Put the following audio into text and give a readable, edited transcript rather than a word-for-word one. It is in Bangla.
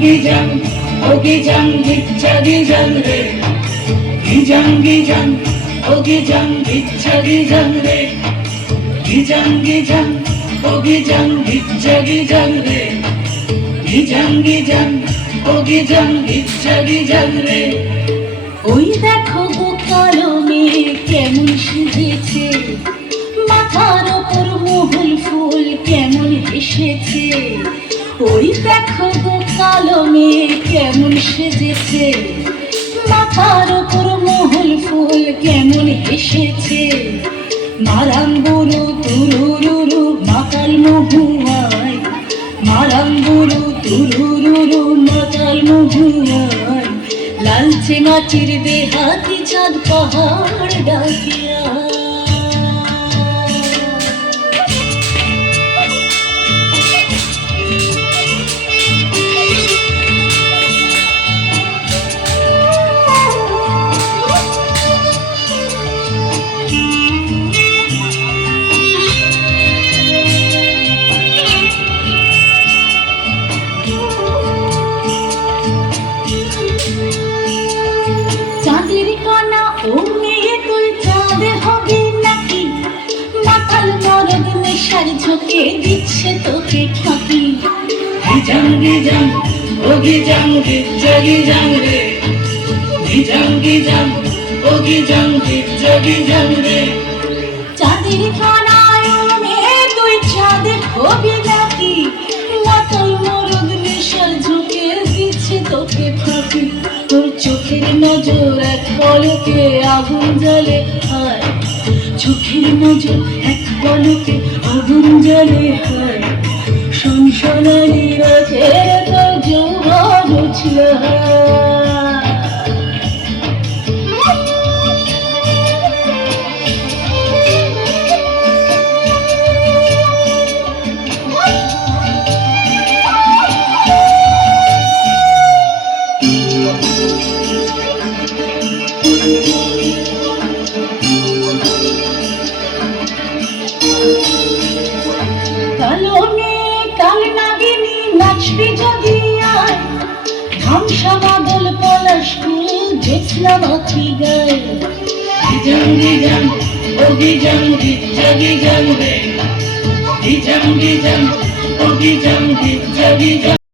gijang, oh gijang, gijja gijang re. Gijang gijang, oh gijang, gijja gijang re. Gijang gijang, oh gijang, gijja gijang re. Gijang gijang, oh gijang, gijja gijang re. ওই দেখো গো কালো মেয়ে কেমন সেজেছে, মাথার ওপর মহুল ফুল কেমন এসেছে। ওই দেখো গো কালো মেয়ে কেমন সেজেছে, মাথার ওপর মহুল ফুল কেমন এসেছে। মারাম বুড়ো তুরুরুরু মাতাল মহুয়ায়, মারাম বুড়ো তুরুরুরু মাতাল মহুয়ায়। লালচে মাটির দেহাতি চাঁদ পাহাড় ডাকিয়া। চাঁদের কণা ও মেয়ে তুই চাঁদে হবি নাকি, মাতাল মরদ নেশার ঝোঁকে দিচ্ছে তোকে ফাঁকি। Gijang gijang, oh gijang, gijja gijang re. Gijang gijang, oh gijang, gijja gijang re. চাঁদের কণা ও মেয়ে তুই চাঁদে হবি নাকি, মাতাল মরদ নেশার ঝোঁকে দিচ্ছে তোকে ফাঁকি। তোর চোখের নজর এক পলকে আগুন জ্বলে হয়, চোখের নজর এক পলকে আগুন জ্বলে হয়। সংসারী রাতের তো যৌবন উছল কালো মেয়ে কাল নাগিনী নাচবি যদি আয়, ধামসা বাদল পলাশ ফুল জোৎস্না মাছি গায়। Gijang gijang, oh gijang, gijja gijang re. Gijang gijang, oh gijang, gijja gijang.